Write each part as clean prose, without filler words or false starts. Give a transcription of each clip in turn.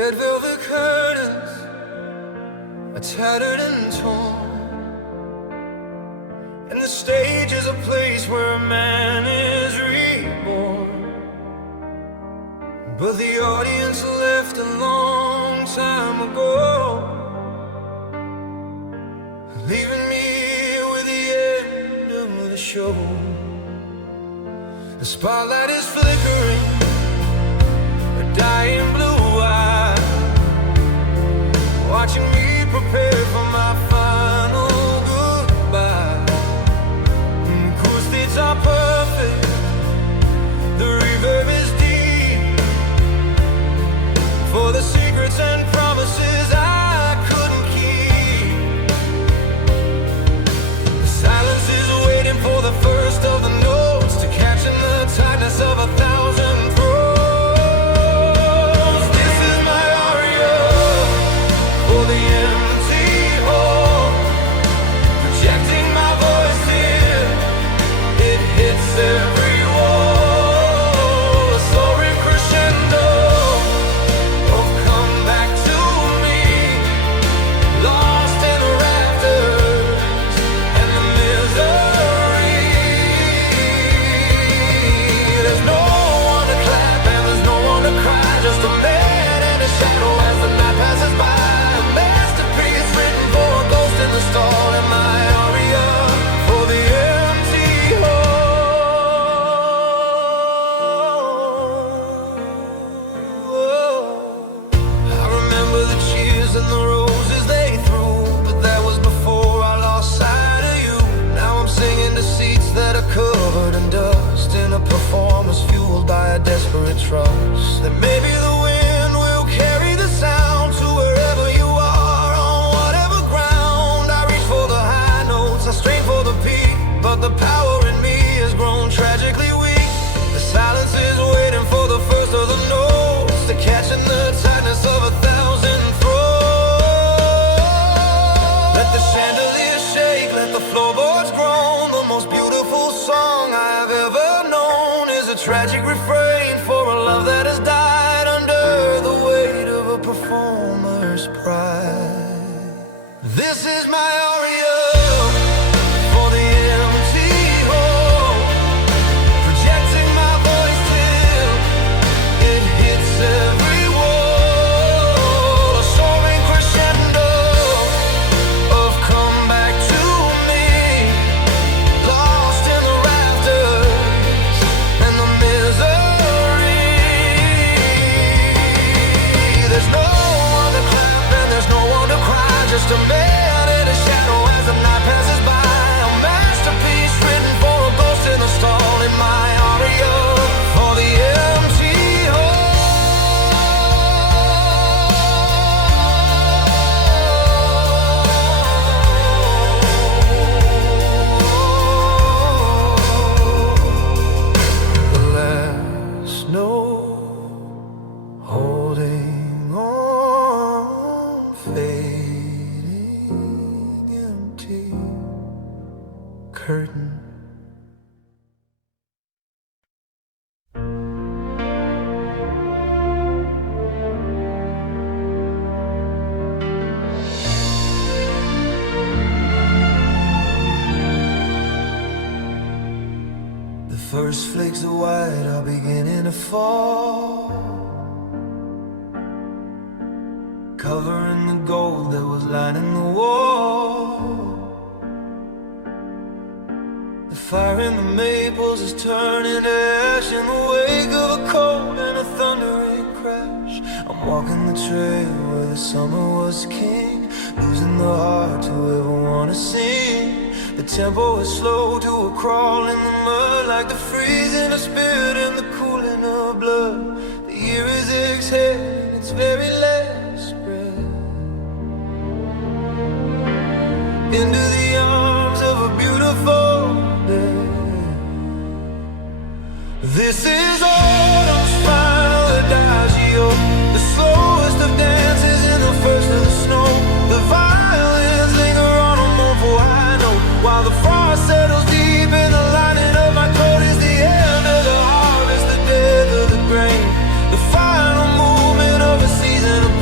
Red velvet curtains are tattered and torn, and the stage is a place where a man is reborn. But the audience left a long time ago, leaving me with the end of the show. The spotlight is flickering, a dying blue eye, watching me prepare for my final goodbye. Acoustics are perfect, the reverb is deep, for the secrets and promises I couldn't keep. The silence is waiting for the first of the notes to catch in the tightness of 1,000 throats. This is my aria for the empty hall, projecting my voice here, it hits every wall. A soaring crescendo of come back to me, lost in the rafters and the misery. There's no one to clap and there's no one to cry, just a man and a shadow as the night passes by. A masterpiece written for a ghost in the stall, and my aria for the empty hall. I remember the cheers and the roses they threw, but that was before I lost sight of you. Now I'm singing to seats that are covered in dust, in a performance fueled by a desperate trust that maybe the wind will carry the sound to wherever you are, on whatever ground. I reach for the high notes, I strain for the peak, but the power in me has grown tragically weak. The silence is waiting for the first of the notes to catch in the tightness of 1,000 throats. Let the chandelier shake, let the floorboards groan. The most beautiful song I've ever known is a tragic refrain for a love that has died under the weight of a performer's pride. This is my aria for the empty hall, projecting my voice till it hits every wall. A soaring crescendo of come back to me, lost in the rafters and the misery. There's no one to clap and there's no one to cry, just a man in a shadow as the night passes by. A masterpiece written for a ghost in the stall, in my aria for the empty hall. The last note, holding on, fading empty curtain. The first flakes of white are beginning to fall, covering the gold that was lining the wall. The fire in the maples is turning to ash in the wake of a cold and a thundering crash. I'm walking the trail where the summer was king, losing the heart to ever wanna sing. The tempo is slow to a crawl in the mud, like the freezing of spirit and the cooling of blood. The year is exhaling its very last breath into the arms of a beautiful day. This is autumn's final adagio, the slowest of dances in the first of the snow. The violins linger on a mournful high note, while the frost settles deep in the lining of my coat. Is the end of the harvest, the death of the grain, the final movement of a season of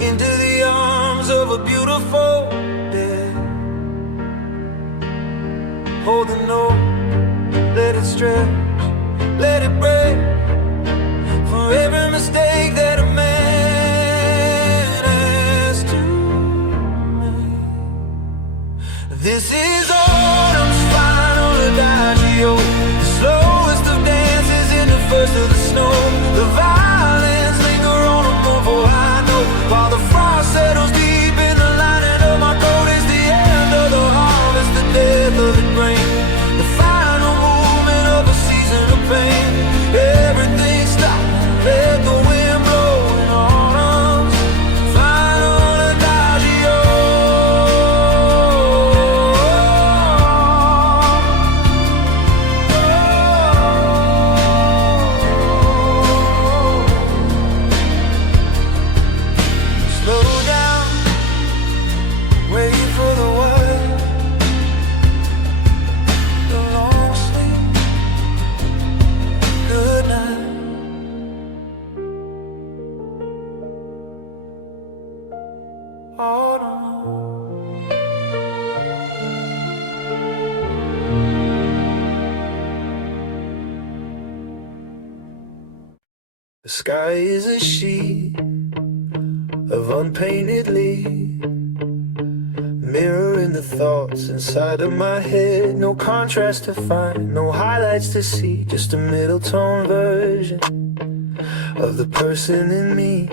into the arms of a beautiful dead. Hold the note, let it stretch, let it break. For every mistake that a man has to make. This is autumn's final adagio, the slowest of dances in the first of the snow. The violins linger on a mobile I know, while the frost settles deep in the lining of my coat. Is the end of the harvest, the death of the grain, the final movement of a season of pain. Everything stops, let the wind blow in autumn's final adagio. Slow down, wait for the word, the long sleep, good night. Autumn. The sky is a sheet of unpainted leaves, mirroring the thoughts inside of my head. No contrast to find, no highlights to see, just a middle tone version of the person in me.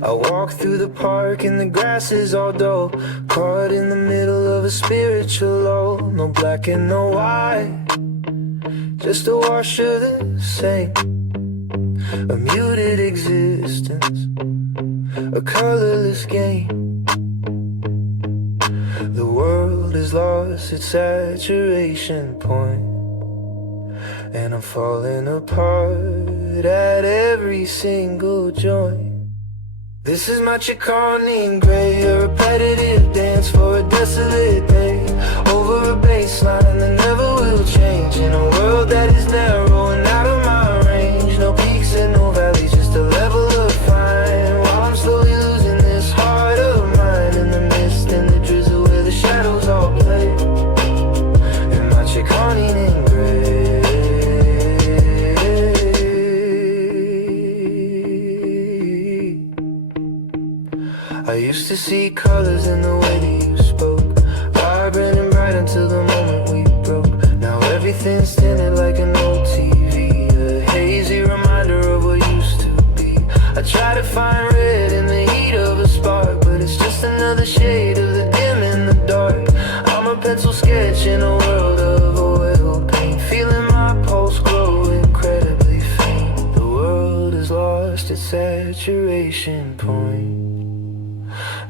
I walk through the park and the grass is all dull, caught in the middle of a spiritual lull. No black and no white, just a wash of the same, a muted existence, a colorless game. The world has lost its saturation point, and I'm falling apart at every single joint. This is my Chicane gray, a repetitive dance for a desolate day, over a baseline that never will change, in a world that is narrow and out of my range. No peaks and no valleys, just a level of fine, while I'm slowly losing this heart of mine in the mist and the drizzle where the shadows all play. And my Chicane gray. I used to see colors in the way that you spoke, vibrant and bright until the moment we broke. Now everything's tinted like an old TV, a hazy reminder of what used to be. I try to find red in the heat of a spark, but it's just another shade of the dim in the dark. I'm a pencil sketch in a world of oil paint, feeling my pulse grow incredibly faint. The world has lost its saturation point,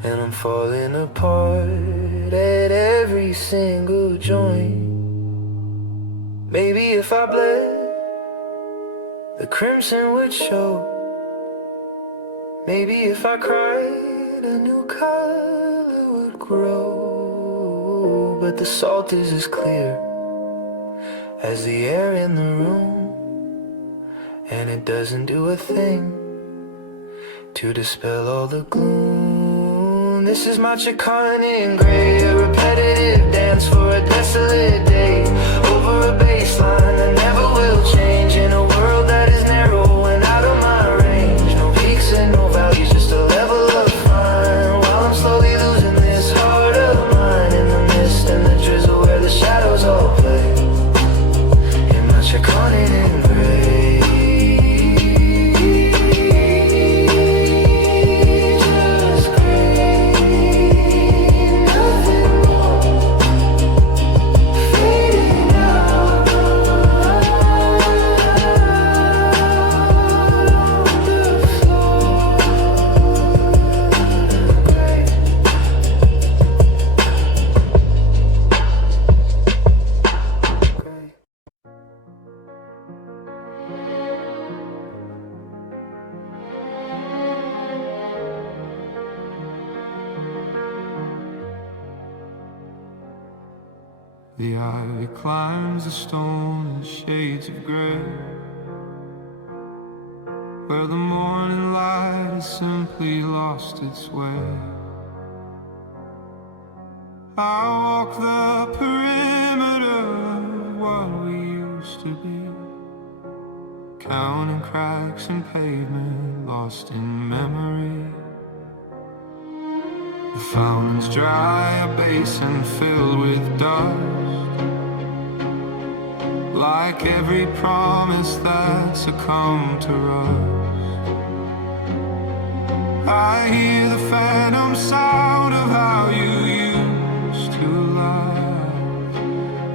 and I'm falling apart at every single joint. Maybe if I bled, the crimson would show. Maybe if I cried, a new color would grow. But the salt is as clear as the air in the room, and it doesn't do a thing to dispel all the gloom. This is my Chicane gray, a repetitive dance for a desolate day, over a baseline that never will change, in a world that is narrow and out of my range. No peaks and no valleys, just a level of fine, while I'm slowly losing this heart of mine in the mist and the drizzle where the shadows all play. In my Chicane gray. The ivy climbs the stone in shades of gray, where the morning light has simply lost its way. I walk the perimeter of what we used to be, counting cracks in pavement, lost in memory. The fountains dry, a basin filled with dust, like every promise that succumbed to rust. I hear the phantom sound of how you used to laugh,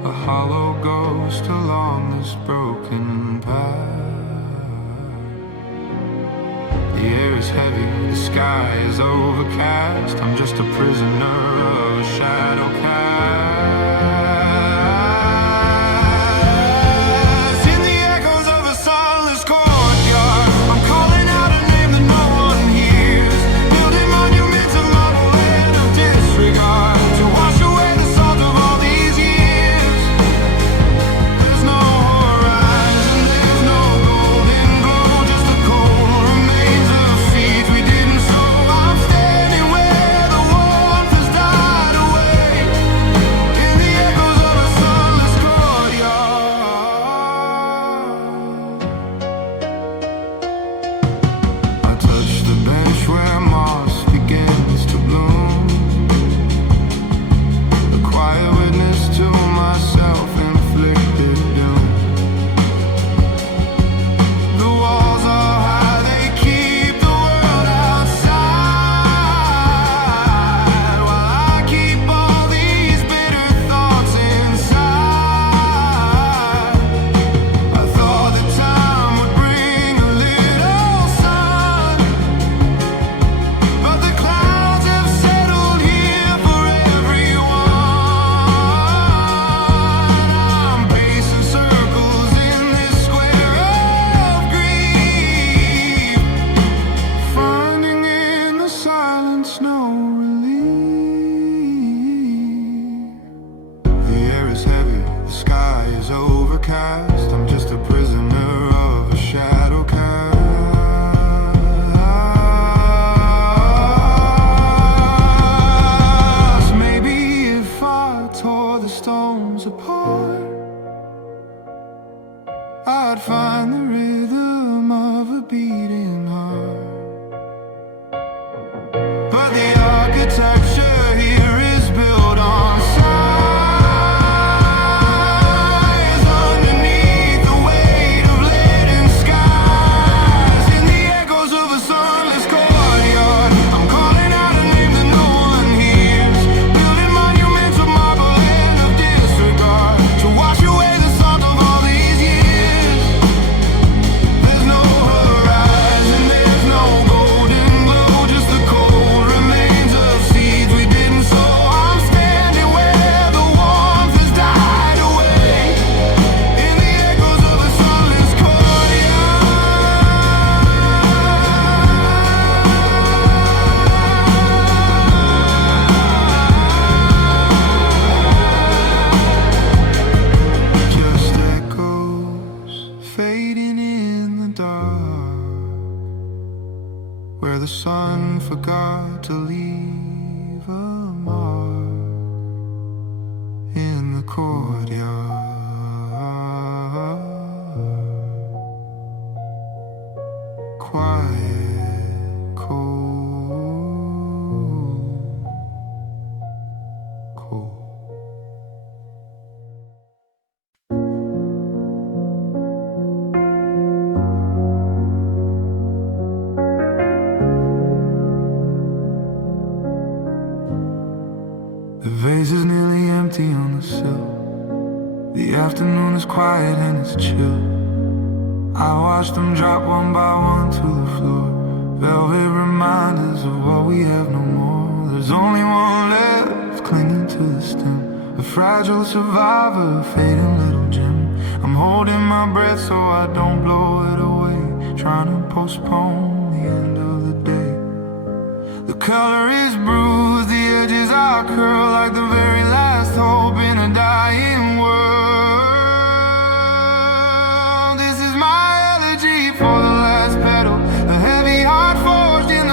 a hollow ghost along this broken path. The air is heavy, the sky is overcast. I'm just a prisoner of a shadow cast. In the echoes of a sunless courtyard, I'm calling out a name that no one hears, building monuments of marble and of disregard to wash away the salt of all these years. There's no horizon, there's no golden glow, just the cold remains of seeds we didn't sow. I'm standing where the warmth has died away, in the echoes of a sunless courtyard. I touch the bench where moss begins to bloom, a quiet witness to my self-inflicted doom. The walls are high, they keep the world outside, while I keep all these bitter thoughts inside. I thought that time would bring a little sun, but the clouds have settled here for everyone. I'm pacing circles in this square of grief, finding in the silence no relief. The air is heavy, the sky is overcast. I'm just a prisoner of a shadow cast. Maybe if I tore the stones apart, I'd find the rhythm of a beating heart. But the architecture here is built on sighs, underneath the weight of leaden skies. In the echoes of a sunless courtyard, I'm calling out a name that no one hears, building monuments of marble and of disregard to wash away the salt of all these years. There's no horizon, there's no golden glow, just the cold remains of seeds we didn't sow. I'm standing where the warmth has died away, in the echoes of a sunless courtyard. Just echoes fading in the dark, where the sun forgot to leave a mark in the courtyard. Quiet, cold, cold. The vase is nearly empty on the sill. The afternoon is quiet and it's chill. I watch them drop one by one to the floor, velvet reminders of what we have no more. There's only one left clinging to the stem, a fragile survivor, a fading little gem. I'm holding my breath so I don't blow it away, trying to postpone the end of the day. The color is bruised, the edges are curled like the very last hope in a dying world. This is my elegy for the last petal, a heavy heart forged in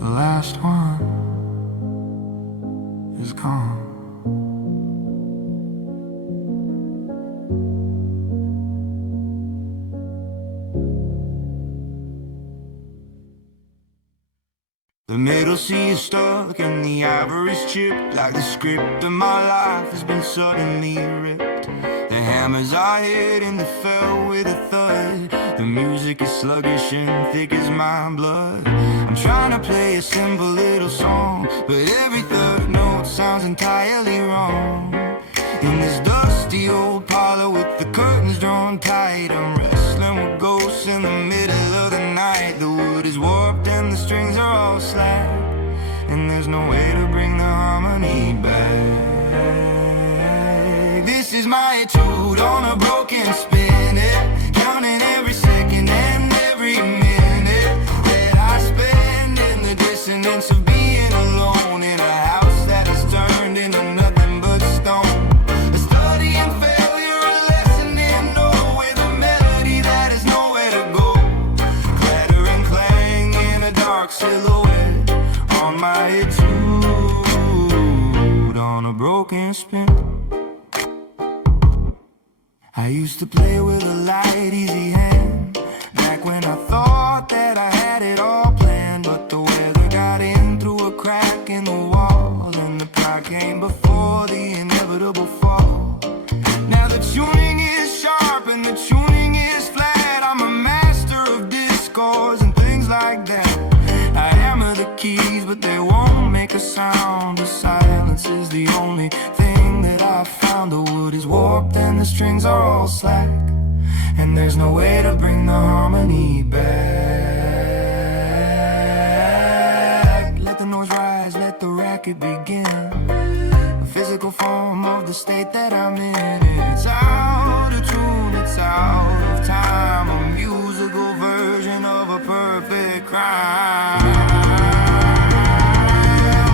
The last one is gone. The middle sea is stuck and the ivory's chipped, like the script of my life has been suddenly ripped. The hammers are hit and they fell with a thud. The music is sluggish and thick as my blood. I'm trying to play a simple little song, but every third note sounds entirely wrong. In this dusty old parlor with the curtains drawn tight, I'm wrestling with ghosts in the middle of the night. The wood is warped and the strings are all slack, and there's no way to bring the harmony back. This is my etude on a broken spinet, counting every second and every minute that I spend in the dissonance of being alone in a house that has turned into nothing but stone. A study in failure, a lesson in no, with a melody that has nowhere to go. Clatter and clang in a dark silhouette on my etude on a broken spin. I used to play with a light, easy hand, back when I thought that I had it all planned. But the weather got in through a crack in the wall, and the pride came before the inevitable fall. Now the tuning is sharp and the tuning is flat. I'm a master of discords and things like that. I hammer the keys but they won't make a sound. The silence is the only thing that I found. The wood is warped and the strings are all slack, and there's no way to bring the harmony back. Let the noise rise, let the racket begin. A physical form of the state that I'm in. It's out of tune, it's out of time. A musical version of a perfect crime.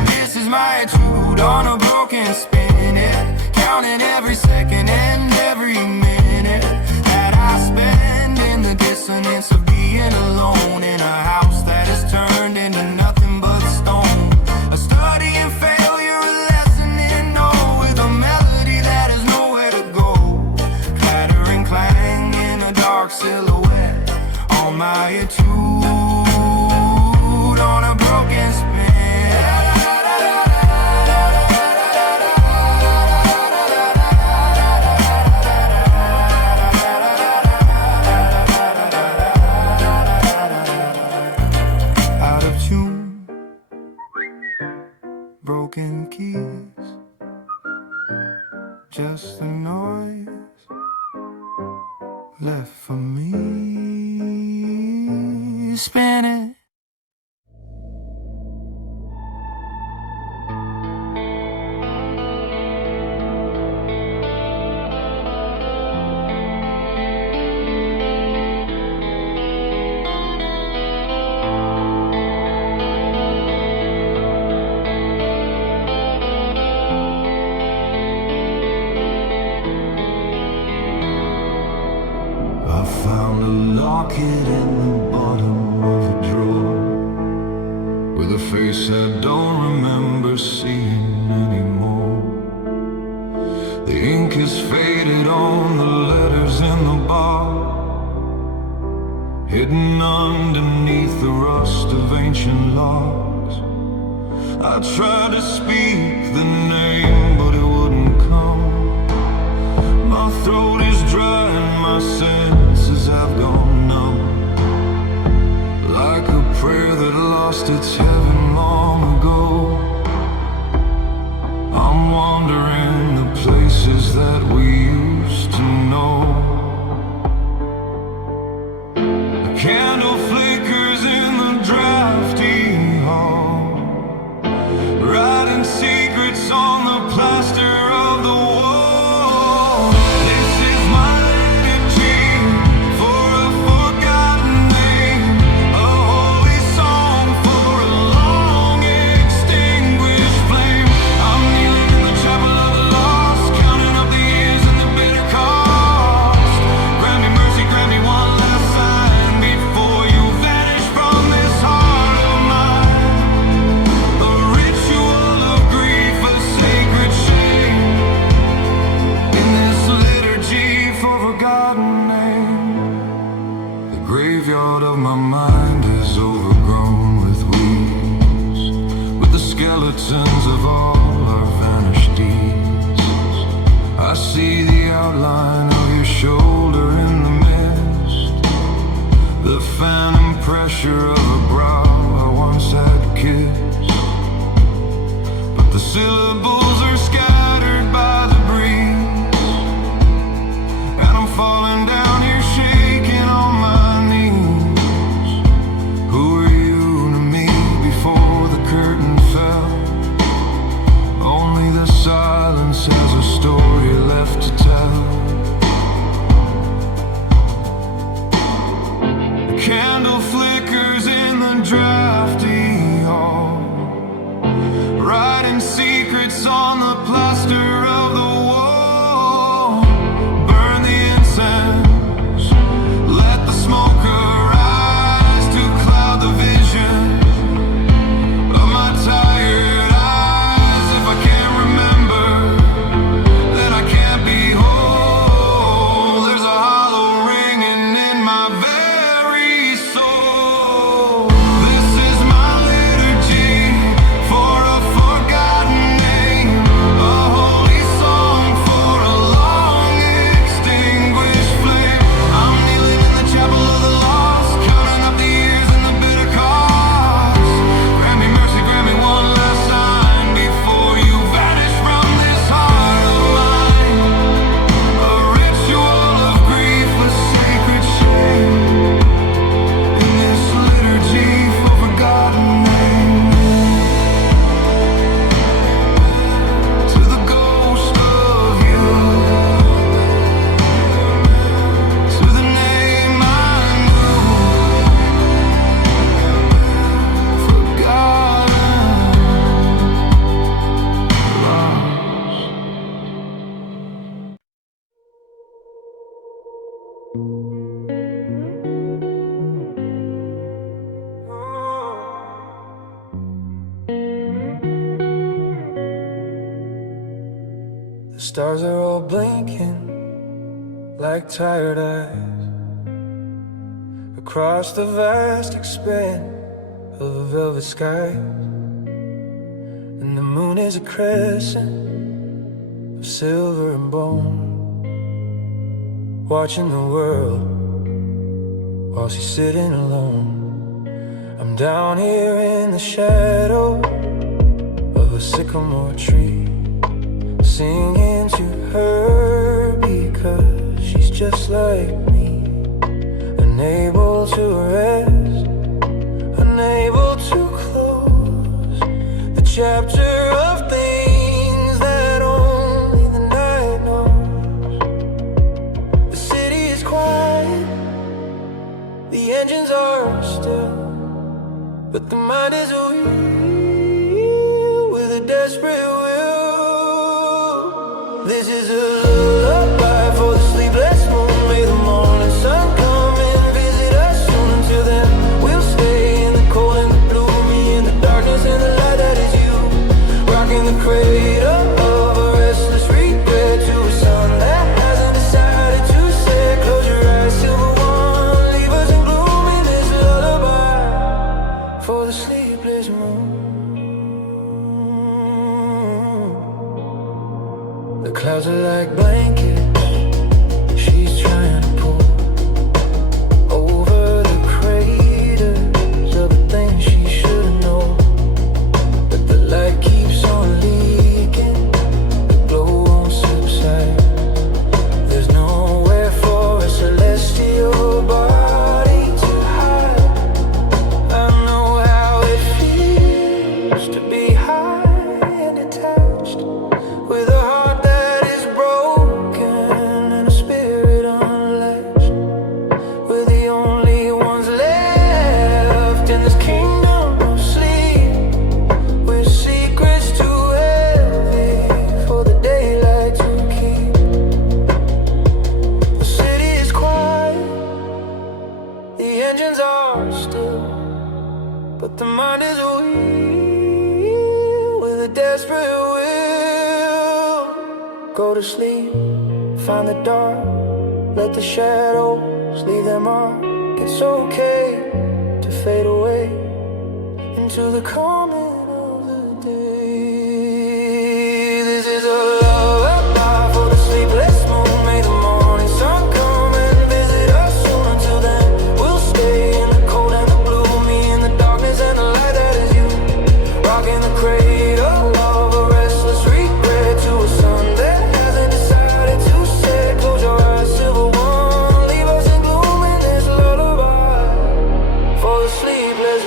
This is my etude on a broken spinet, counting every second and every minute that I spend in the dissonance of being alone in a house that has turned into nothing but stone. A study in failure, a lesson in no, with a melody that has nowhere to go. Clatter and clang in a dark silhouette on my etude on a broken spin. Broken keys, just the noise left for me. Spin it. I found a locket in the bottom of a drawer with a face I don't remember seeing anymore. The ink is faded on the letters in the bar, hidden underneath the rust of ancient logs. I tried to speak the name, but it wouldn't come. My throat is dry and my senses have gone numb, like a prayer that lost its heaven long ago. I'm wandering the places that we used to know. A candle flickers in the drafty hall, writing secrets on the plaster of the wall. Flame. I'm kneeling in the chapel of the lost, counting up the years and the curtains of all our vanished deeds. I see the outline of your shoulder in the mist, the phantom pressure of a brow I once had kissed. But the syllables are scattered by the breeze, and I'm falling down here shaking on my knees. Who are you to me before the curtain fell? Only the silence has a story left to tell. The candle flickers in the drafty hall, writing secrets on the plaster of the wall. Burn the incense, let the smoke arise to cloud the vision of my tired eyes. If I can't remember, then I can't be whole. There's a hollow ringing in my very soul. This is my liturgy for a forgotten name, a holy song for a long extinguished flame. I'm kneeling in the chapel of the lost, counting up the years and the bitter cost. Grant me mercy, grant me one last sign before you vanish from this heart of mine. A ritual of grief, a sacred shame in this liturgy for forgotten names. To the ghost of you, to the name I knew, The stars are all blinking like tired eyes across the vast expanse of a velvet sky. And the moon is a crescent of silver and bone, watching the world while she's sitting alone. I'm down here in the shadow of a sycamore tree, singing to her because she's just like me, unable to rest, unable to close the chapter of things that only the night knows. The city is quiet, the engines are still, but the mind is weak with a desperate will. This is a lullaby for the sleepless moon. May the morning sun come and visit us soon. Until then, we'll stay in the cold and the gloomy, in the darkness and the light that is you. Rocking the cradle of a restless regret to a sun that hasn't decided to set. Close your eyes, silver one, leave us in gloom in this lullaby for the sleepless moon. The clouds are like blankets she's trying to pull over the craters of the things she should've known. But the light keeps on leaking, the glow won't subside. There's nowhere for a celestial body to hide. I know how it feels to be high and detached, with a heart that is broken and a spirit unlatched. We're the only ones left in this kingdom of sleep, with secrets too heavy for the daylight to keep. The city is quiet, the engines are still, but the mind is weak with a desperate will. Go to sleep, find the dark, let the shadows leave their mark. It's okay to fade away into the coming of the day. in the cradle of a restless regret, to a sun that hasn't decided to set. Close your eyes, silver one, leave us in gloom in this lullaby for the sleepless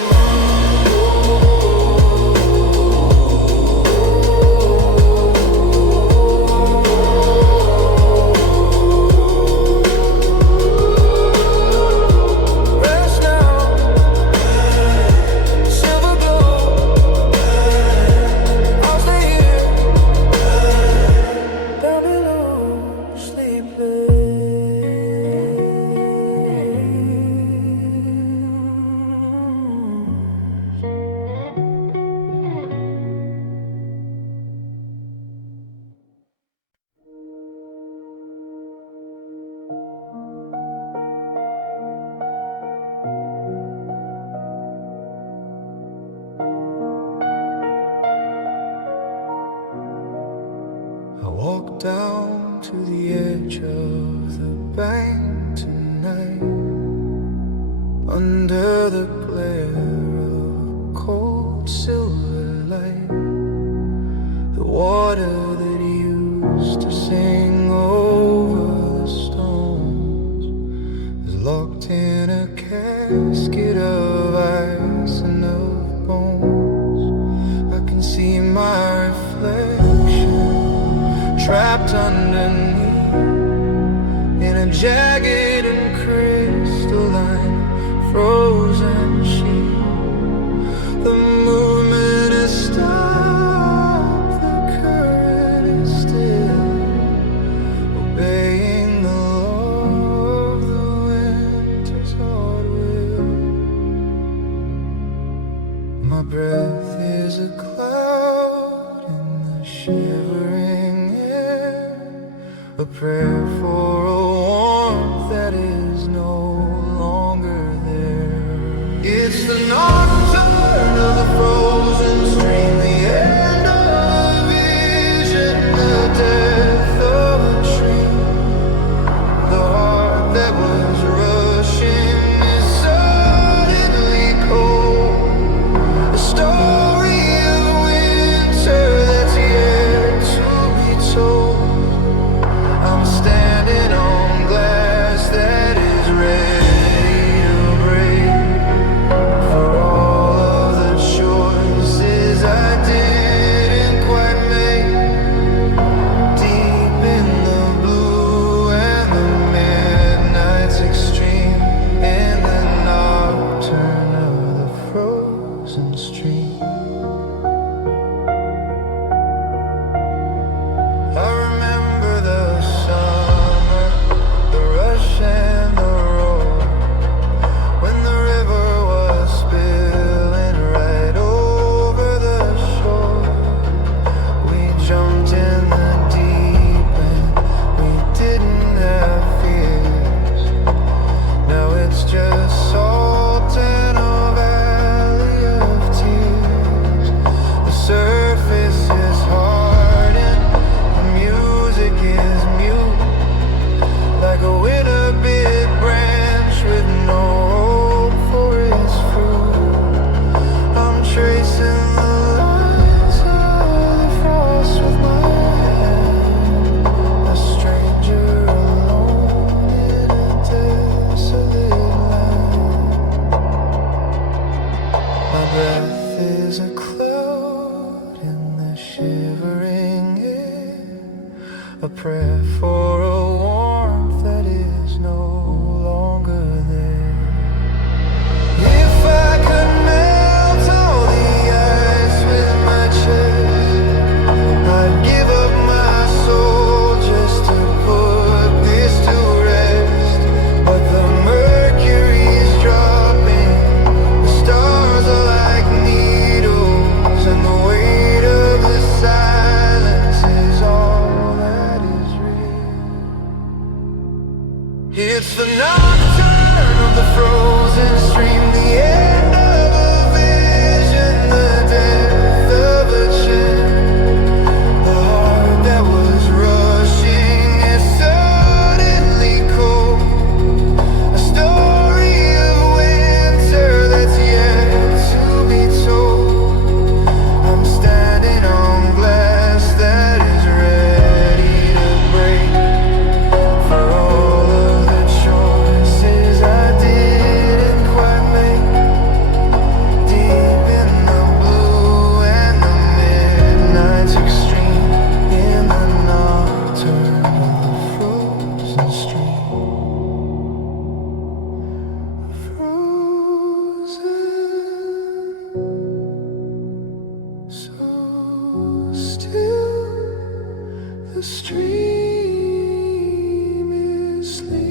walk down to the edge of the bank tonight, under the glare of cold silver light. The water that used to sing over the stones is locked in a casket of ice and of bones. I can see my reflection trapped underneath in a jagged and crystalline frozen sheet. The movement has stopped, the current is still obeying the law of the winter's hard will. My breath is a cloud in the shivering air, a prayer for a warmth that is no longer there. It's the nocturne of the frozen stream, the end of a vision, the death of a tree. The heart that was rushing is suddenly cold. A story of winter that's yet to be told. I'm standing on glass that is ready to break, for all of the choices I didn't quite make. Deep in the blue and the midnight's extreme, in the nocturne of the frozen stream. I remember the summer, the rush and the roar, when the river was spilling right over the shore. We jumped in the deep end, we didn't have fears. Now it's just salt and a valley of tears. The surface is hardened, the music is mute, like a winter-bit branch with no hope for its fruit. I'm tracing the lines of the frost with my hand, a stranger alone in a desolate land. My breath is a cloud in the shivering air, a prayer for a warmth that is no longer there. If I could melt all the ice with my chest, I'd give up my soul just to put this to rest. But the mercury's dropping, the stars are like needles, and the weight of the silence is all that is real. The stream is sleeping,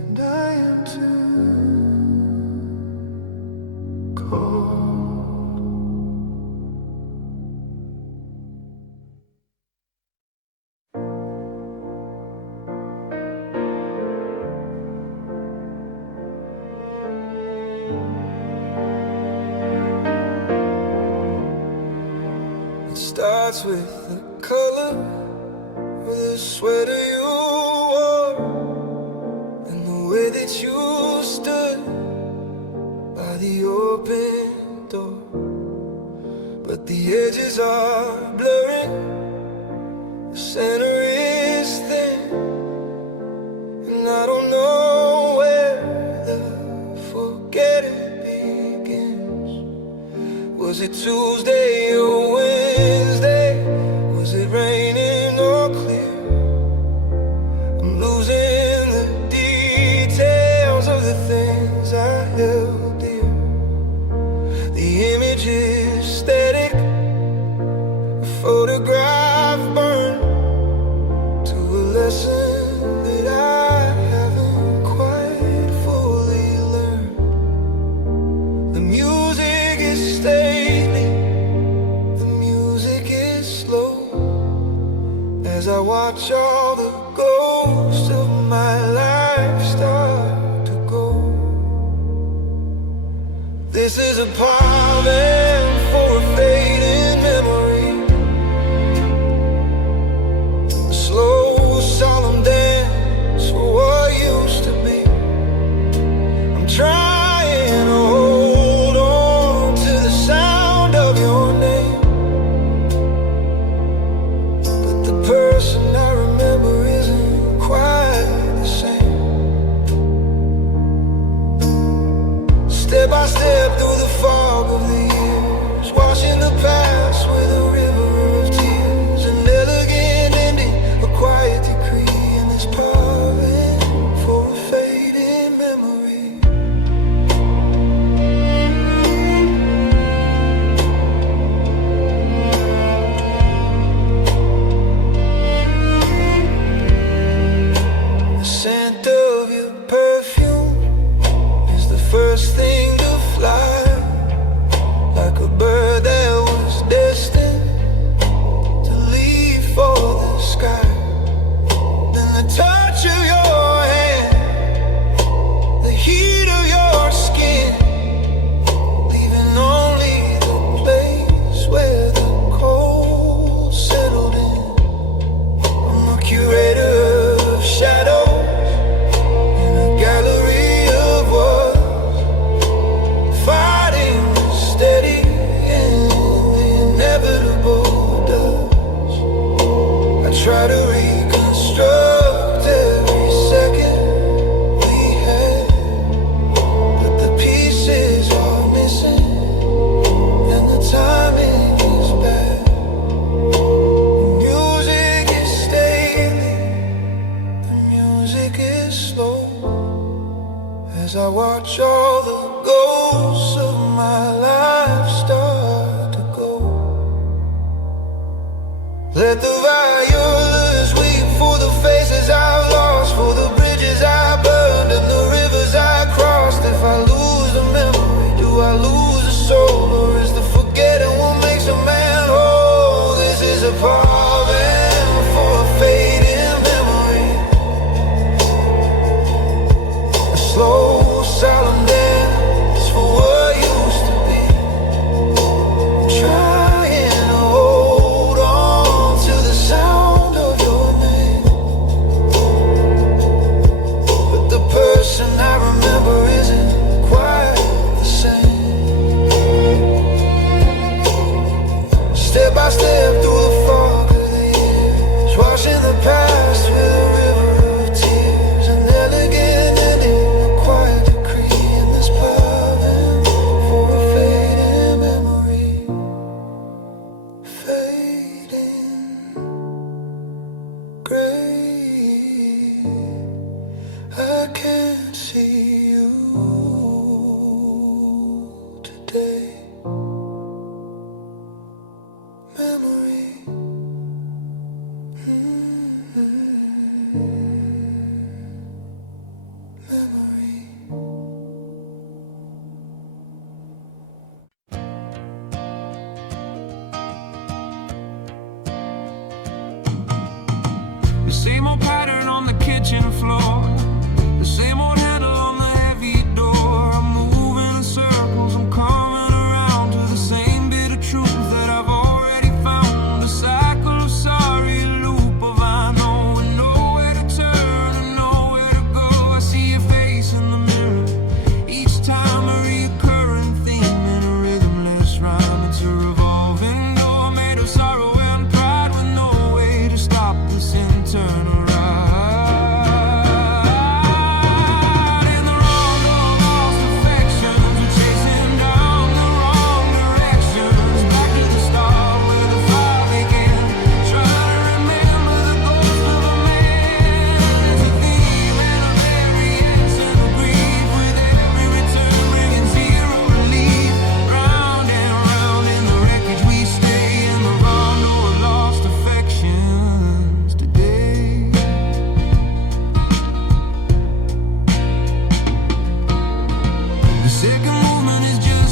and I am too cold. It starts with the color of the sweater you wore, and the way that you stood by the open door. But the edges are blurring, the center is thin, and I don't know where the forgetting begins. Was it Tuesday or Wednesday? Was it raining or clear? I'm losing the details of the things I held dear. The image is static, a photograph burned to a lesson that I haven't quite fully learned. The music is stately, the music is slow, as I watch all the ghosts of my life start to go. This is a pardon for a fading memory, a slow, solemn dance for what used to be. I'm trying to hold on to the sound of your name, but the person I remember isn't quite the same. Step by step through the fog of the years, washing the past with a river of tears, an elegant ending, a quiet decree in this pardon for a fading memory. The scent of your perfume is the first thing to fly, like a bird that was dead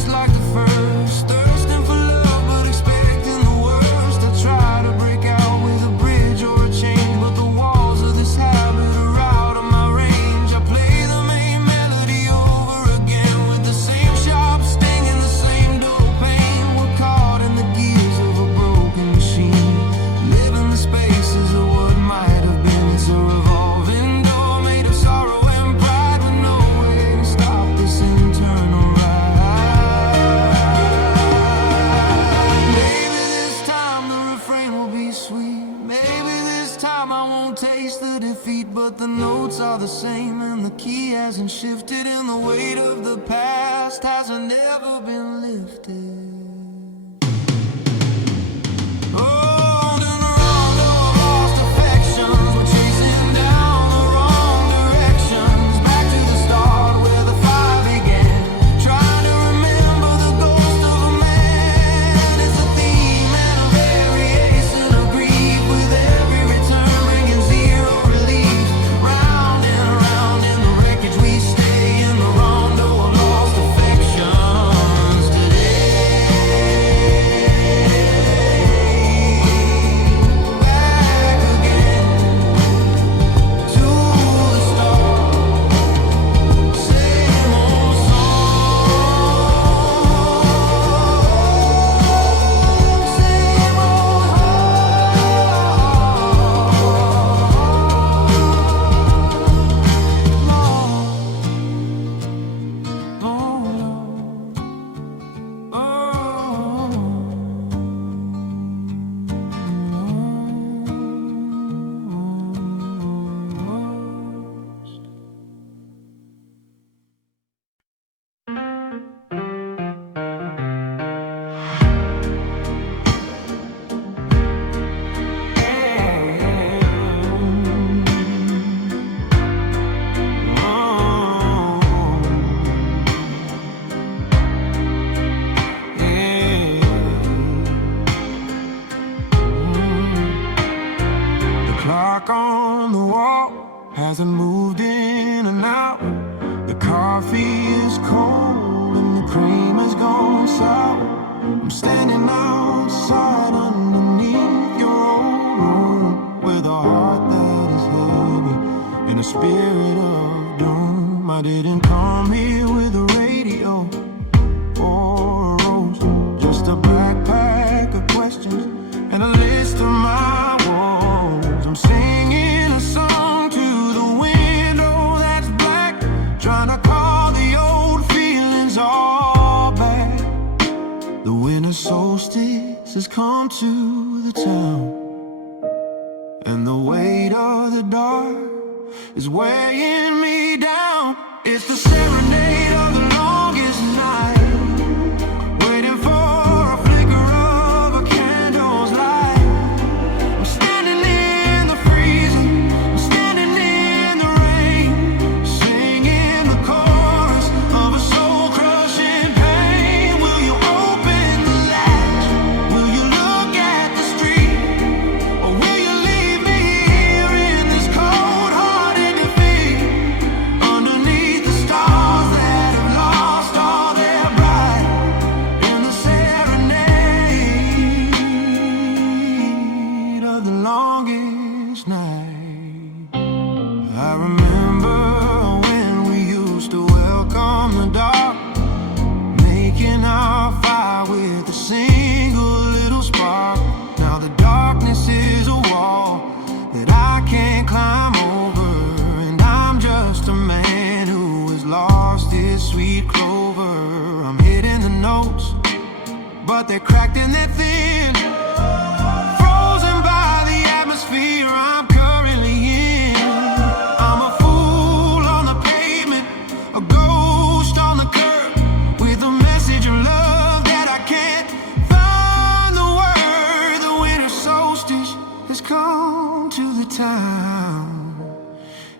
like the first, thirsting for love but expecting the worst. I try to break out with a bridge or a change, but the walls of this habit are out of my range. I play the main melody over again with the same sharp sting and the same dull pain. We're caught in the gears of a broken machine, living the spaces of what might have been. It's a revolving door made of sorrow and pride, with no way to stop this internal ride. Maybe this time the refrain will be sweet. Maybe this time I won't taste the defeat, but the notes are the same and the key hasn't shifted, and the weight of the past hasn't ever been lifted. Clock on the wall hasn't moved in and out. The coffee is cold and the cream has gone sour. I'm standing outside underneath your old room, with a heart that is heavy and a spirit of doom. I didn't come here with a radio or a rose, just a backpack of questions and a list of my woes. I'm singing a song to the window that's black, trying to call the old feelings all back. The winter solstice has come to the town, and the weight of the dark is weighing me down. It's the serenade of the longest night, waiting for a flicker of a candle's light. I'm standing in the freezing, I'm standing in the rain, singing the chorus of a soul-crushing pain. Will you open the latch? Will you look at the street? Or will you leave me here in this cold-hearted defeat, underneath the stars that have lost all their bright, in the serenade of the longest night? I remember when we used to welcome the dark, making our fire with a single little spark. Now the darkness is a wall that I can't climb over, and I'm just a man who has lost his sweet clover. I'm hitting the notes, but they're cracked and they're thin, frozen by the atmosphere I'm currently in. I'm a fool on the pavement, a ghost on the curb, with a message of love that I can't find the word. The winter solstice has come to the town,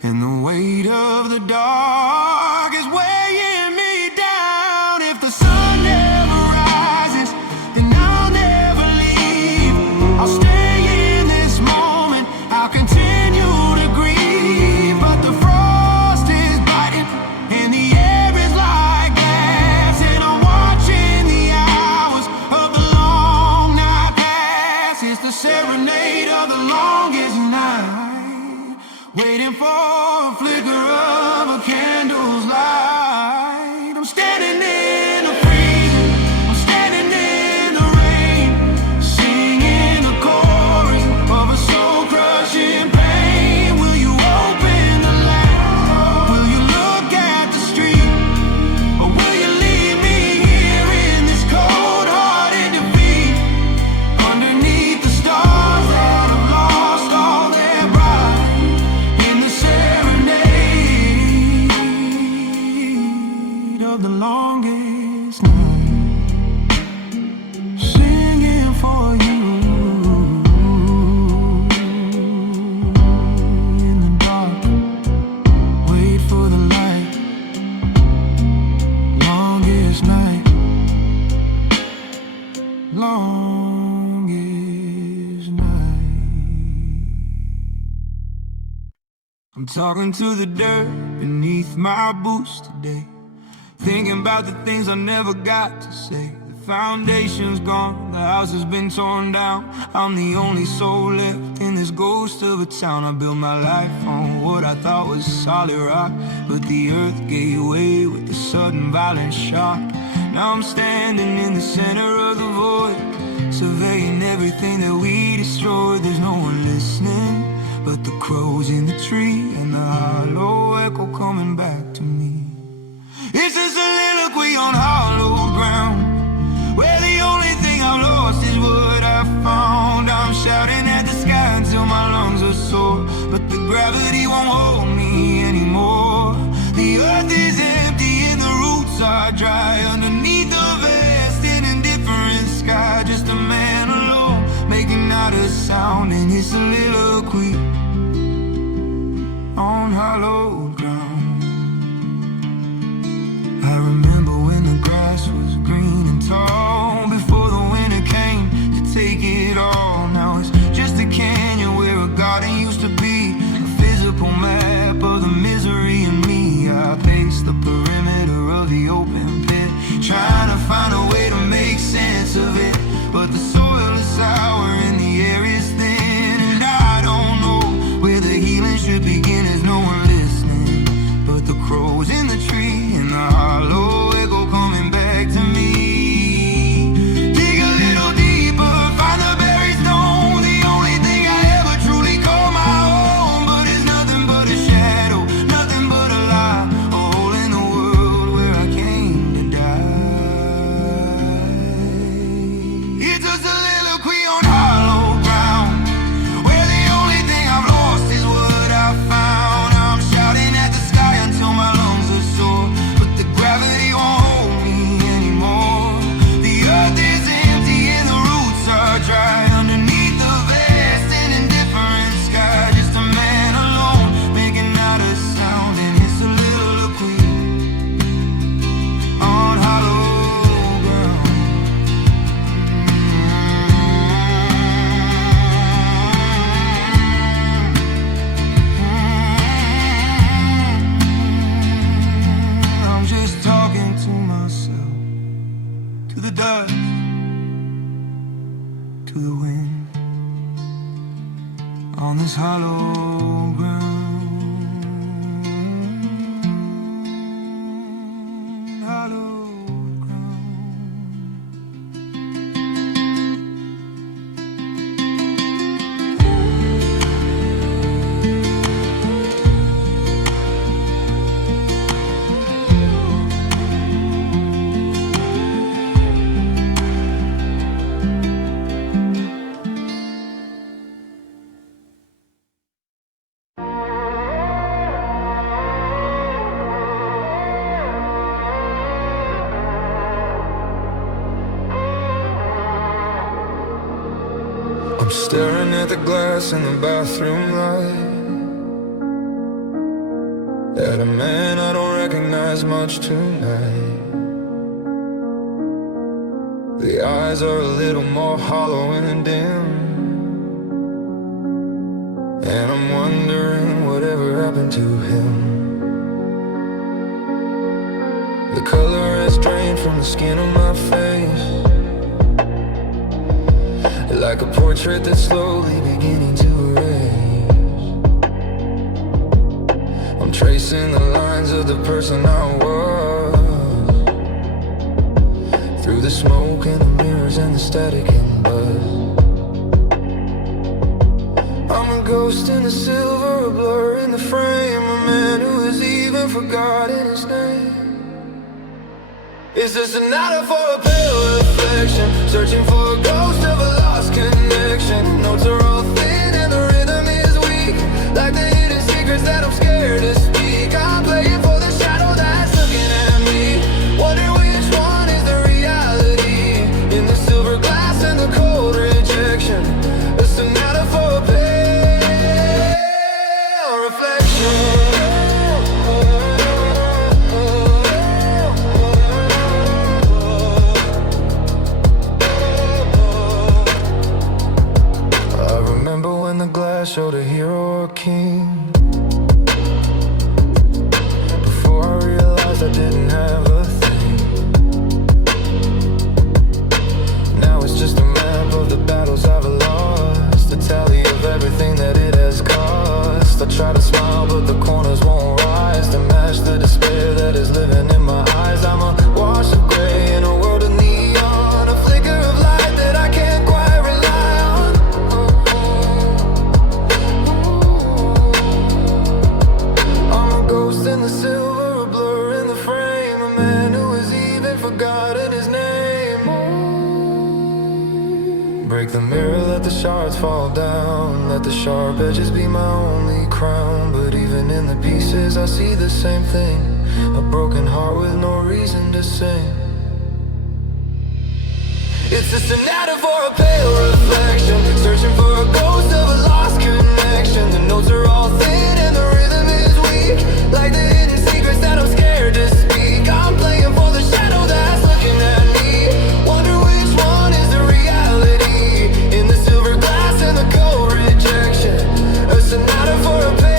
and the weight of the dark is weighing me down. If the sun never rises, then I'll never leave. I'll stay in this moment, I'll continue to grieve. But the frost is biting and the air is like glass, and I'm watching last night, singing for you. In the dark, wait for the light. Longest night, longest night. I'm talking to the dirt beneath my boots today, thinking about the things I never got to say. The foundation's gone, the house has been torn down. I'm the only soul left in this ghost of a town. I built my life on what I thought was solid rock, but the earth gave way with the sudden violent shock. Now I'm standing in the center of the void, surveying everything that we destroyed. There's no one listening but the crows in the tree and the hollow echo coming back to me. It's a soliloquy on hollow ground, where the only thing I've lost is what I found. I'm shouting at the sky until my lungs are sore, but the gravity won't hold me anymore. The earth is empty and the roots are dry. Underneath the vast and indifferent sky, just a man alone, making not a sound in his soliloquy on hollow ground. I remember when the grass was green and tall, before the winter came to take it all. Now it's just a canyon where a garden used to be, a physical map of the misery in me. I pace the perimeter of the open pit, trying to find a way to make sense of it, but the soil is sour and the air is thin, and I don't know where the healing should begin. There's no one listening but the crows in the tree and the hollow echo coming back to me. Dig a little deeper, find the buried stone, the only thing I ever truly call my own. But it's nothing but a shadow, nothing but a lie, a hole in the world where I came to die. It's a soliloquy on hollow ground, where the only thing I've lost is what I found. I'm shouting at the sky until my lungs are sore, but the gravity won't hold me anymore. The earth is empty and the roots are dry. Underneath the vast and indifferent sky, just a man alone, making not a sound in his soliloquy on hollow ground. I'm just talking to myself, to the dust, to the wind, on this hollow ground, hollow ground. I'm staring at the glass in the bathroom light, at a man I don't recognize much tonight. The eyes are a little more hollow and dim, and I'm wondering whatever happened to him. The color has drained from the skin of my face, like a portrait that's slowly beginning to erase. I'm tracing the lines of the person I was, through the smoke and the mirrors and the static and buzz. I'm a ghost in the silver, a blur in the frame, a man who has even forgotten his name. Is this a night for a pale reflection, searching for a ghost of a lost connection? Notes are all thin and the rhythm is weak, like the hidden secrets that I'm scared to speak. I'm playing for the shadow that's looking at me, wondering which one is the in his name. Break the mirror, let the shards fall down. Let the sharp edges be my only crown. But even in the pieces I see the same thing. A broken heart with no reason to sing. It's a sonata for a pale reflection, searching for a ghost of a lost connection. The notes are all thin and the rhythm is weak, like the hidden secrets that I'm scared to speak. I'm playing for the shadow that's looking at me. Wonder which one is the reality. In the silver glass and the cold rejection. A sonata for a pale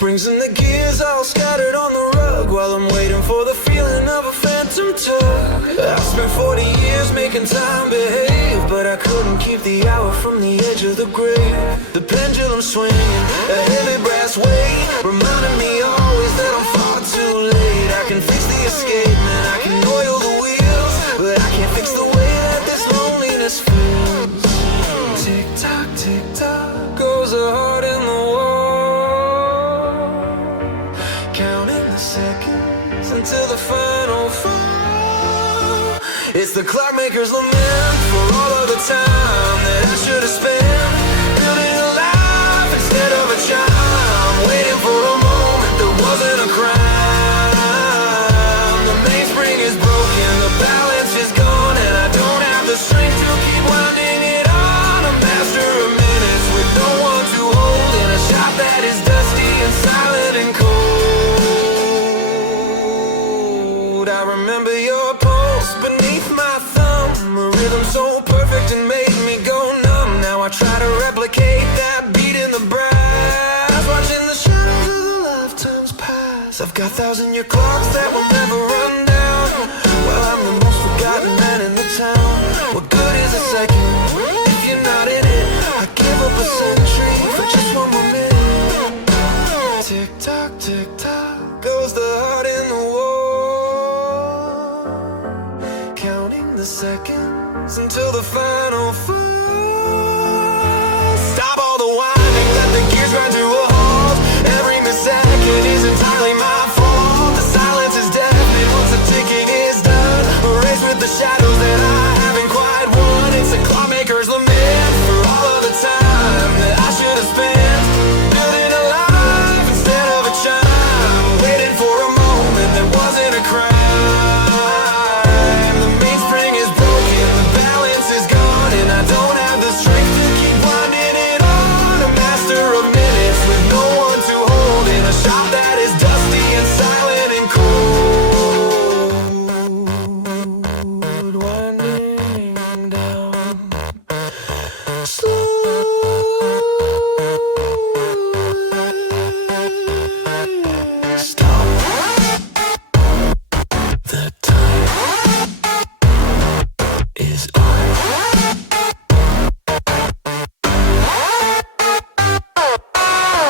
Springs and the gears all scattered on the rug, while I'm waiting for the feeling of a phantom tug. I spent 40 years making time behave, but I couldn't keep the hour from the edge of the grave. The pendulum swinging, a heavy brass weight, reminding me always that I'm far too late. I can fix the escapement, I can oil the wheels, but I can't fix the way that this loneliness feels. Tick tock, goes the heart in the wall. Seconds until the final fall. It's the clockmaker's lament for all of the time that I should have spent building a life instead of a child, waiting for a moment that wasn't a crime. The mainspring is broken, the balance is gone, and I don't have the strength to keep winding it on. A master of minutes with no one to hold in a shop that is dusty and silent and cold. I remember your pulse beneath my thumb, a rhythm so perfect and made me go numb. Now I try to replicate that beat in the brass, watching the shadows of the lifetimes pass. I've got 1,000-year clocks that will never run down. Well, I'm the most forgotten man in the town. What good is a second if you're not in it? I give up a century for just one more minute. Tick tock, goes the heart in the wall. The seconds until the final fall. Stop all the winding, let the gears run to a halt. Every missecond is entirely my fault. The silence is deafening once the ticking is done. A race with the shadows that I haven't quite won. It's a clockmaker's lament for all of the time that I should have spent building a life instead of a child, waiting for a moment that wasn't a crime.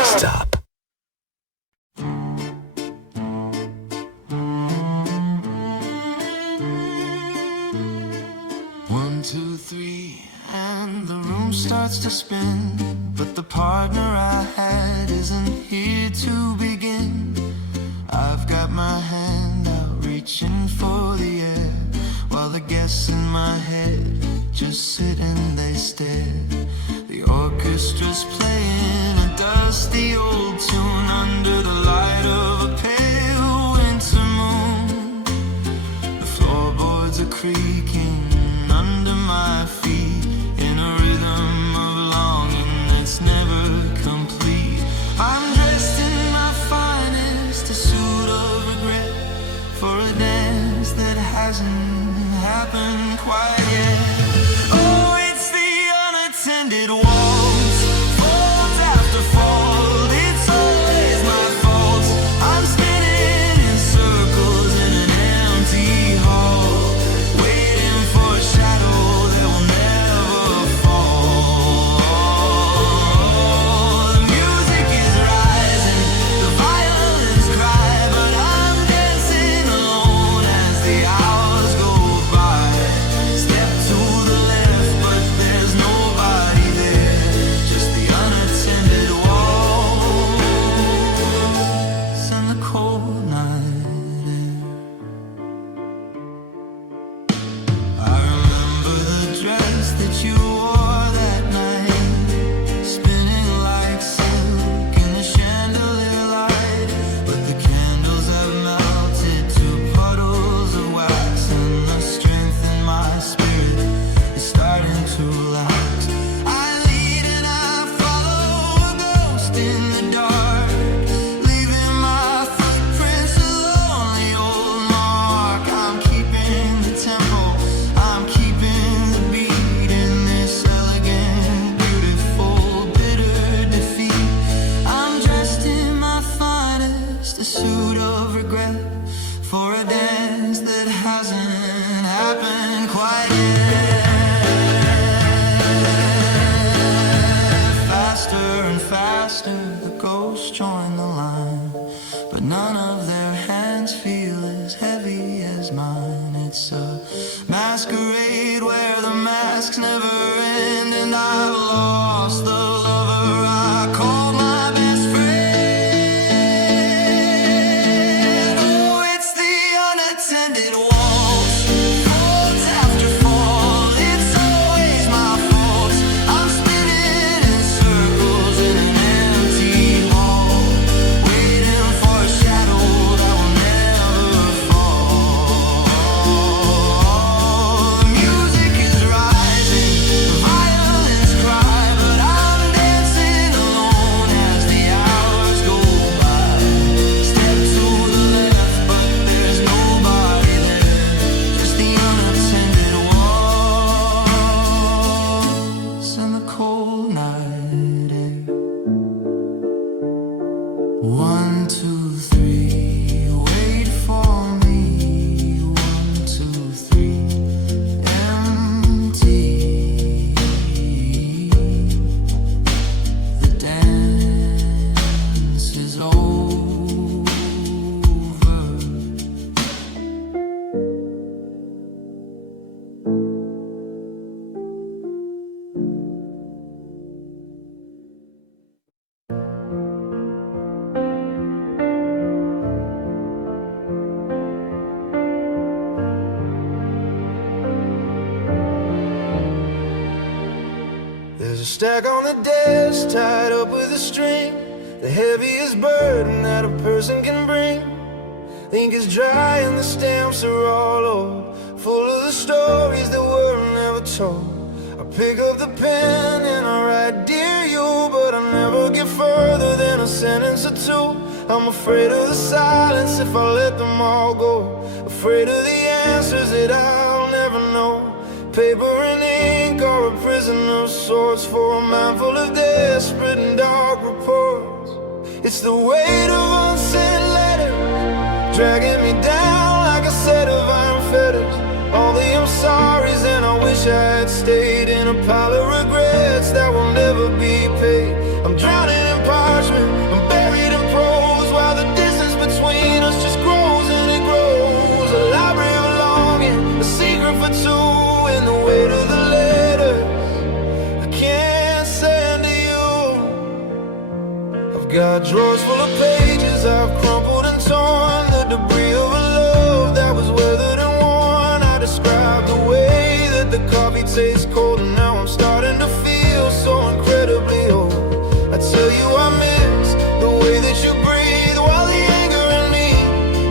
Stop. 1, 2, 3, and the room starts to spin. But the partner I had isn't here to begin. I've got my hand out reaching for the air, while the guests in my head just sit and they stare. The orchestra's playing a dusty old tune under the light of a pale winter moon. The floorboards are creaking under my that you wore that night, spinning like silk in the chandelier light. But the candles have melted to puddles of wax, and the strength in my spirit is starting to lax. I lead and I follow a ghost in the dark, leaving my footprints a lonely old mark. I'm keeping the tempo, I'm keeping the beat in this elegant, beautiful, bitter defeat. I'm dressed in my finest, a suit of regret, for a dance that hasn't happened quite yet. Faster and faster, the ghosts join the line, but none of their hands feel as heavy as mine. It's a masquerade where the masks never end, and I've lost the lover I call my best friend. Oh, it's the unattended waltz, fault after fault. It's always my fault. I'm spinning in circles in an empty hall, waiting for a shadow that will never fall. The music is rising, the violins cry, but I'm dancing alone as the hours go by. Step to the left, but there's nobody there, just the unattended waltz and the cold night air. 1, 2, 3, wait for me. 1, 2, 3, empty. The dance is over. There's a stack on the desk tied up with a string, the heaviest burden that a person can bring. Ink is dry and the stamps are all old, full of the stories that were never told. I pick up the pen and I write dear you, but I never get further than a sentence or two. I'm afraid of the silence if I let them all go, afraid of the answers that I'll never know. Paper and ink are a prison of sorts for a mind full of desperate and dark reports. It's the weight of unsent letters dragging me down like a set of iron fetters. All the I'm sorry's and I wish I had stayed in a pile of regrets that will never be paid. I'm drowning in parchment, I'm buried in prose, while the distance between us just grows and it grows. A library of longing, a secret for two, in the weight of the letters I can't send to you. I've got drawers full of pages I've crumpled and torn, the debris of a love that was weathered and worn. I describe the way that the coffee tastes cold, and now I'm starting to feel so incredibly old. I tell you I miss the way that you breathe while the anger in me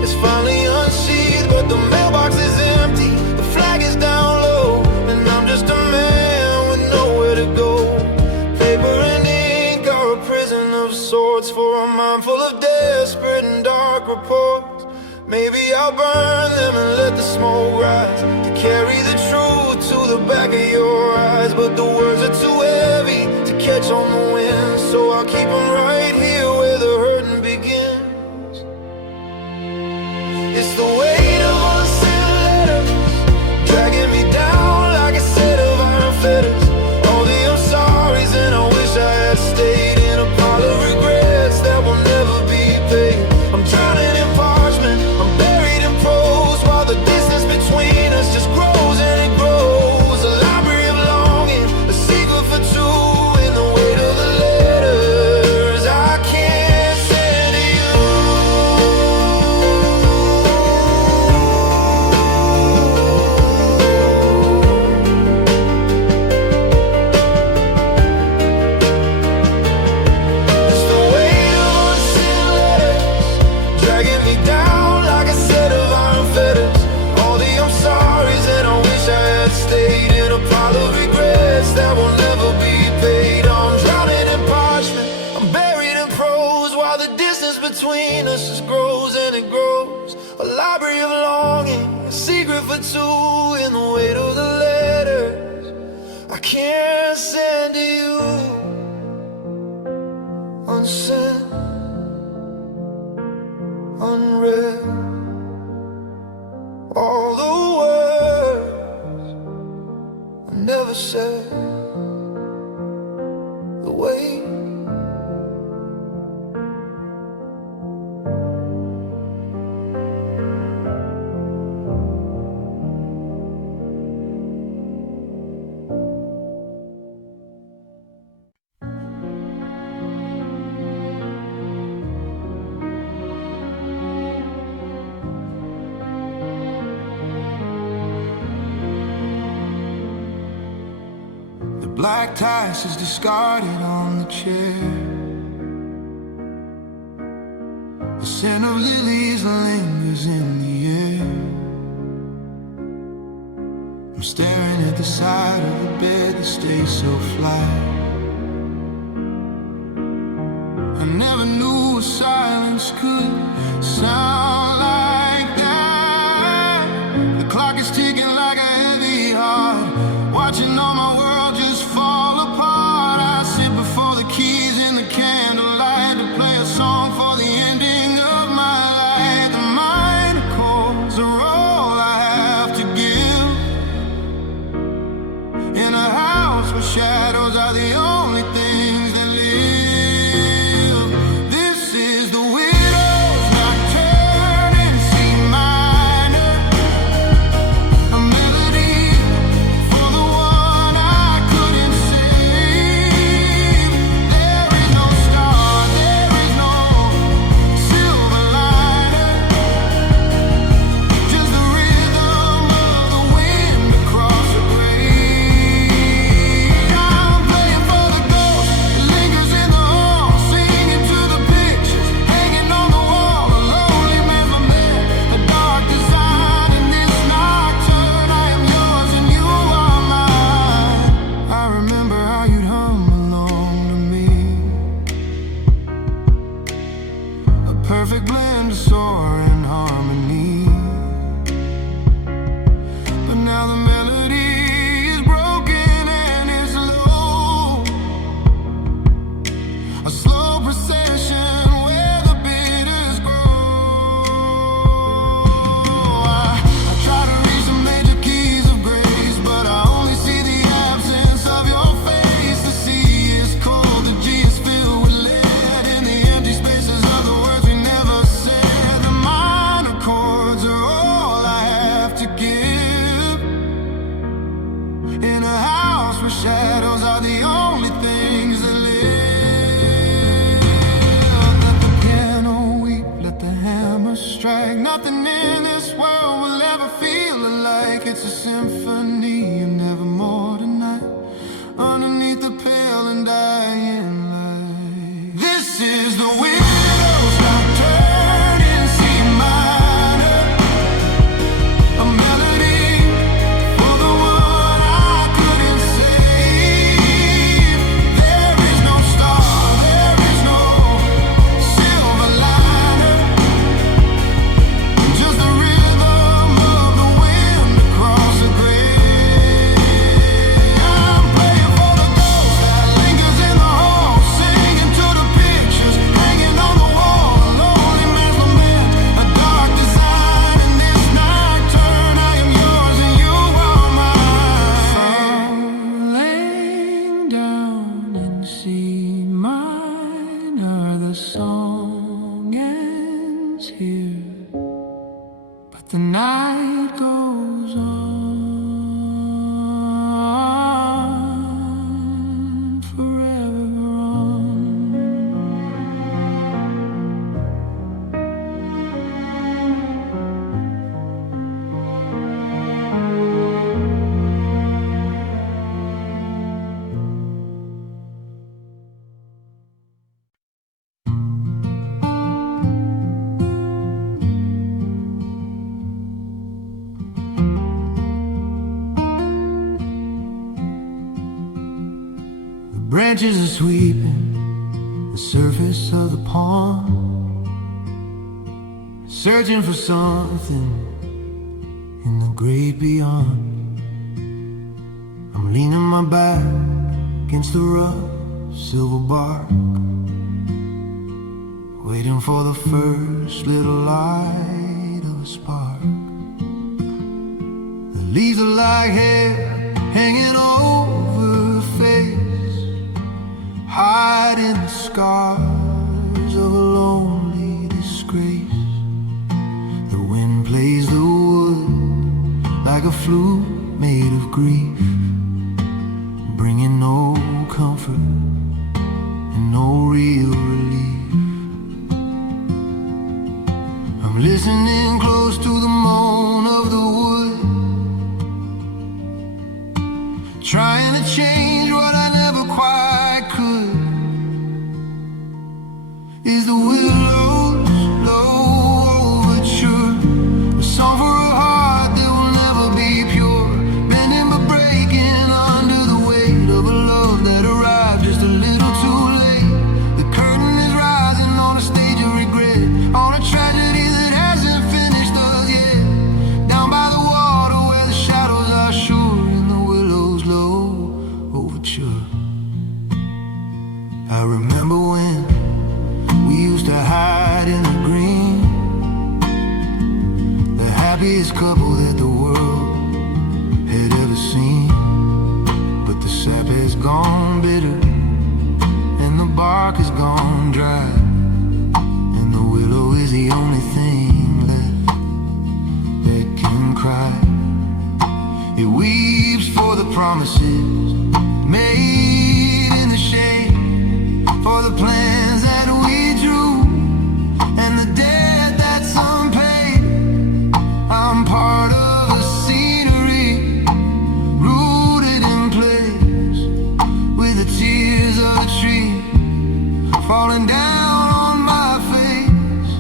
is finally unsheathed. But the mailbox is empty, the flag is down low, and I'm just a man with nowhere to go. Paper and ink are a prison of sorts for a mind full of desperate and dark reports. Maybe I'll burn them and let the smoke rise to carry the truth to the back of your eyes. But the words are too heavy to catch on the wind, so I'll keep them right here where the hurting begins. It's the weight of unsent letters dragging me down like a set of iron fetters. All the I'm sorry's and I wish I had stayed in a pile of regrets that will never be paid. I'm drowning in parchment, I'm buried in prose, while the distance between us just grows and it grows. A library of longing, a secret for two, in the weight of the letters here, send to you unsent, unread. All the words I never said, the way black tie is discarded on the chair. The scent of lilies lingers in the air. I'm staring at the side of the bed that stays so flat. I never knew silence could sound like that. The clock is ticking like a heavy heart, watching all my world just fall apart. I sit before the keys in the candlelight to play a song for the ending of my life. The minor chords are all I have to give in a house where shadows are the only things that live. This is the widow's nocturne in C minor, a melody for the one I couldn't save. There is no star, there is no silver liner, just the rhythm of the wind across the grave. I'm playing for the ghost that lingers in the hall, singing to the pictures hanging on the wall. A lonely man's lament, a dark design in this nocturne. I am yours and you are mine. I remember how you'd hum along to me, a perfect blend of soar and harmony. But now the melody is broken and it's low, a slow procession where the bitters grow. I try to reach the major keys of grace, but I only see the absence of your face. The sea is cold, the G is filled with lead, in the empty spaces of the words we never said. The minor chords are all I have to give in a house where shadows are the only things that live. Let the piano weep, let the hammer strike. Nothing in this world will ever feel alike. It's a symphony and never more tonight, underneath the pale and dying light. This is the widow's nocturne in C minor, a melody for the one I couldn't save. There is no star, there is no silver liner, just the rhythm of the wind across the grave. I'm playing for the ghost that lingers in the hall, singing to the pictures hanging on the wall. A lonely man's lament, a dark design in this nocturne. I am yours and you are mine. Laying down in C minor, the song ends here, but the night goes on forever on. The branches are sweeping the surface of the pond, searching for something in the great beyond. I'm I'm leaning my back against the rough silver bark, waiting for the first little light of a spark. The leaves are like hair hanging over her face, hiding the scars of a lonely disgrace. The wind plays the wood like a flute made of grief, bringing no comfort and no real relief. I'm listening close to the moan of the wood, trying to change what I never quite could. Is the willow's low overture a song for a heart that will never be pure, bending but breaking under the weight of a love that arrived just a little too late? The curtain is rising on a stage of regret, on a tragedy that hasn't finished us yet. Down by the water where the shadows are sure, in the willow's low overture. I remember when we used to hide in the green, the happiest couple that the world had ever seen. But the sap has gone bitter and the bark has gone dry, and the willow is the only thing left that can cry. It weeps for the promises made in the shade, for the plans that we drew and the debt that's unpaid. I'm part of a scenery rooted in place, with the tears of a tree falling down on my face.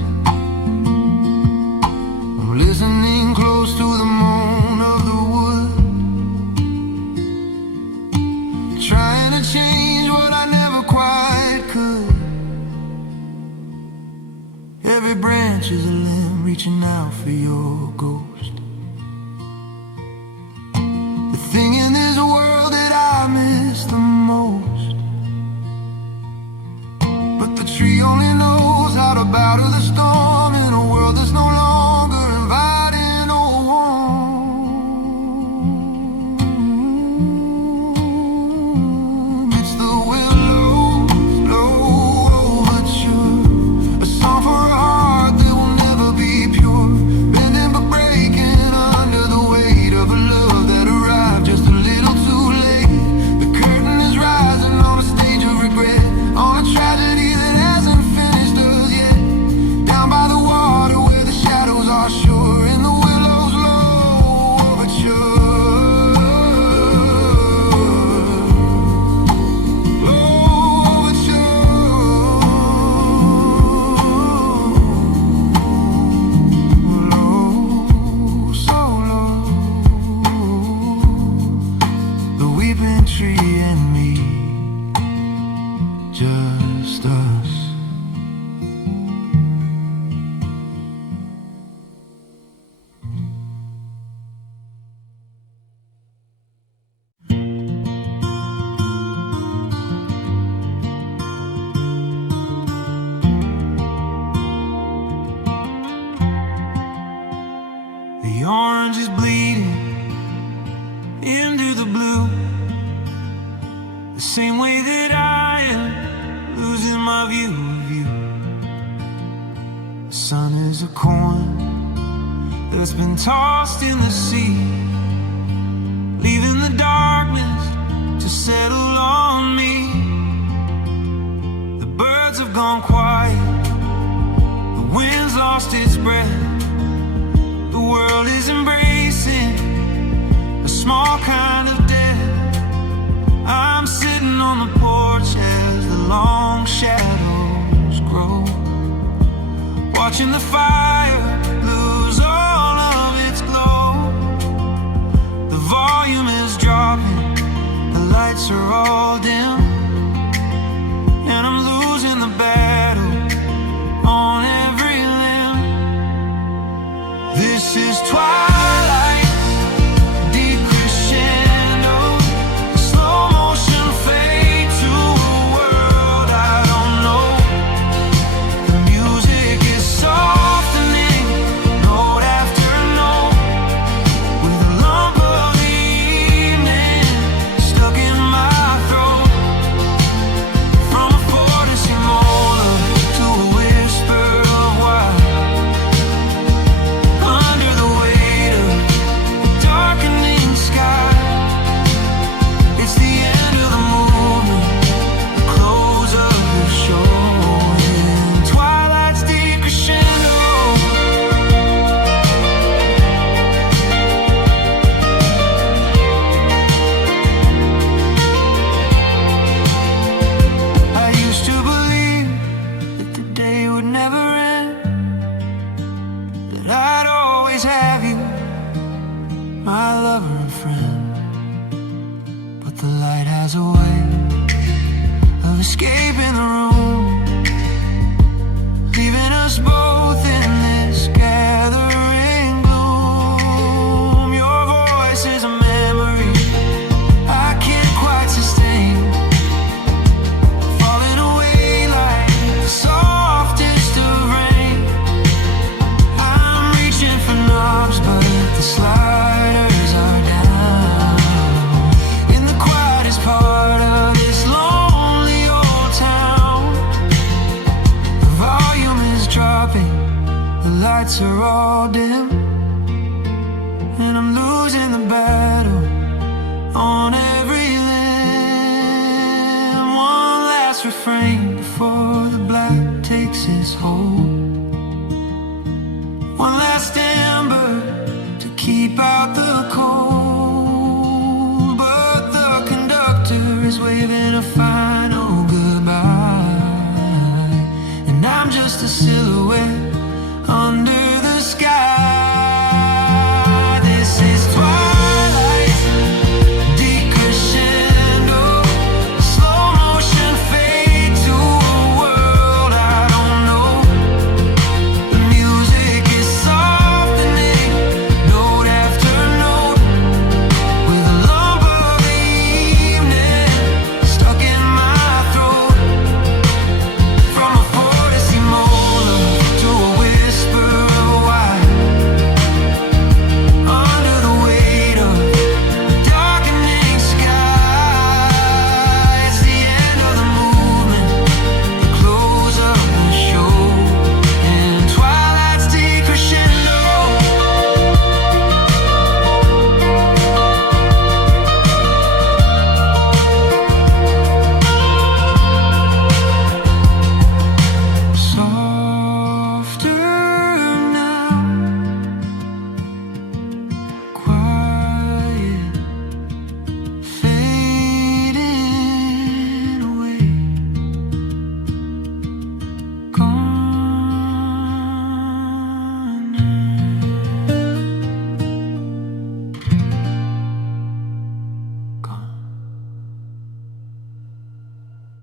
I'm listening close to the moan of the wood, trying to change what I never quite could. Every branch is a limb reaching out for your ghost. The thing in this world that I miss the most, but the tree only knows how to battle the storm in a world that's no longer inviting no one. It's the willow's low overture, a song for a heart that will never be pure, bending but breaking under the weight of a love that arrived just a little too late. The curtain is rising on a stage of regret, on a tragedy that hasn't finished us yet. Down by the water where the shadows are sure, in the willow's low overture. Tree and me, just us. The orange is bleeding into the blue, the same way that I am losing my view of you. The sun is a coin that's been tossed in the sea, leaving the darkness to settle on me. The birds have gone quiet, the wind's lost its breath, the world is embracing a small kind of death. I'm sitting on the porch as the long shadows grow, watching the fire lose all of its glow. The volume is dropping, the lights are all dim, and I'm losing the battle on every limb. This is twilight, deep crescendo, escaping the room, leaving us both in this gathering gloom. Your voice is a memory I can't quite sustain, falling away like the softest of rain. I'm reaching for knobs, but the sliders are down. In the quietest part of this lonely old town, the volume is dropping, the lights are all dim, and I'm losing the battle on every limb. One last refrain before the black takes its hold, one last ember to keep out the cold. But the conductor is waving a final goodbye, and I'm just a silhouette under